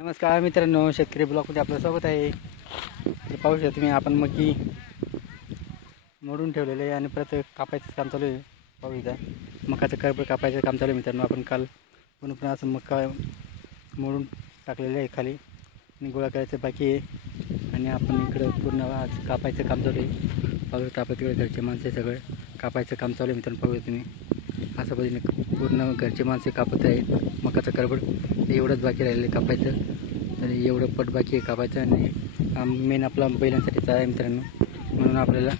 नमस्कार मित्रांनो, शेतकरी ब्लॉगमध्ये आपलं स्वागत आहे। तर पाहू शकता तुम्ही आपण मकी मोडून ठेवलेले आहे आणि परत कापायचं काम चालू आहे। पाहू इथं मकाचं करप कापायचं काम चालू आहे मित्रांनो। आपण काल पूर्ण असं मका मोडून टाकलेलं आहे खाली आणि गोळा करायचं बाकी आहे आणि आपण इकडं पूर्ण आज कापायचं काम चालू आहे। पाहू शकता आपण तिकडे घरचे माणसं सगळं कापायचं काम चालू आहे मित्रांनो। पाहू तुम्ही असं पद्धतीने पूर्ण घरचे माणसे कापत आहेत मकाचं करपड। एवढंच बाकी राहिलेलं कापायचं, तर एवढं पट बाकी आहे कापायचं आणि मेन आपला बैलांसाठी चारा आहे मित्रांनो, म्हणून आपल्याला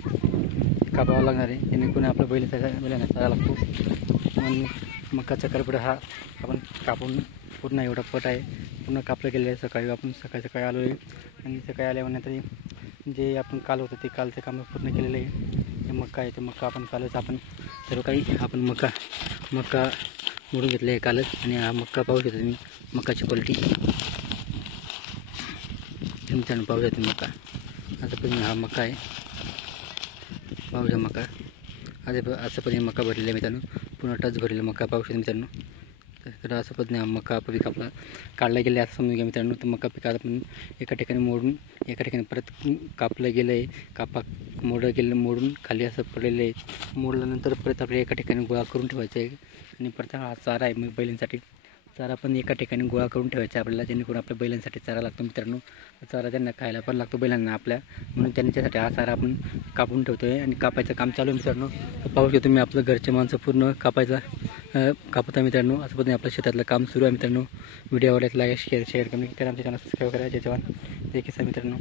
कापावं लागणार आहे। जेणेकरून आपला बैलांना चारा लागतो म्हणून मकाचा करपड हा आपण कापून पूर्ण एवढा पट आहे पूर्ण कापलं गेलेलं आहे। सकाळी आपण सकाळी आलो आहे आणि सकाळी आल्यानंतर जे आपण काल होतं ते कालचं काम पूर्ण केलेलं आहे। ते मका आहे, ते मका आपण कालच आपण सर्व काही आपण मका मोडून घेतले आहे कालच। आणि हा मका पाहू शकता तुम्ही, मकाची क्वालिटी मित्रांनो पाहू शकता मका असं पण हा मका आहे। पाहू शकता मका असं पण मका भरलेला आहे मित्रांनो, पूर्ण टच भरलेला मका पाहू शकता मित्रांनो। तर असं पण मका पीक आपला काढला गेला असं समजून घ्या मित्रांनो। तर मका पीक आपण एका ठिकाणी मोडून एका ठिकाणी परत कापलं गेलं आहे, मोडून खाली असं पडलेलं आहे। मोडल्यानंतर परत आपल्याला एका ठिकाणी गोळा करून ठेवायचं आहे आणि परत हा चारा आहे मग बैलांसाठी चारा पण एका ठिकाणी गोळा करून ठेवायचा आपल्याला, जेणेकरून आपल्या बैलांसाठी चारा लागतो मित्रांनो। चारा त्यांना खायला पण लागतो बैलांना आपल्या, म्हणून त्यांच्यासाठी हा चारा आपण कापून ठेवतो आहे आणि कापायचं काम चालू आहे मित्रांनो। पाहू शकतो तुम्ही आपलं घरचे माणसं पूर्ण कापत आहे मित्रांनो। असं पद्धतीने आपल्या शेतातलं काम सुरू आहे मित्रांनो। व्हिडिओ आवडल्यास लाईक शेअर करा, आमच्या चॅनल सबस्क्राईब करा। जय जवान जय किसान मित्रांनो।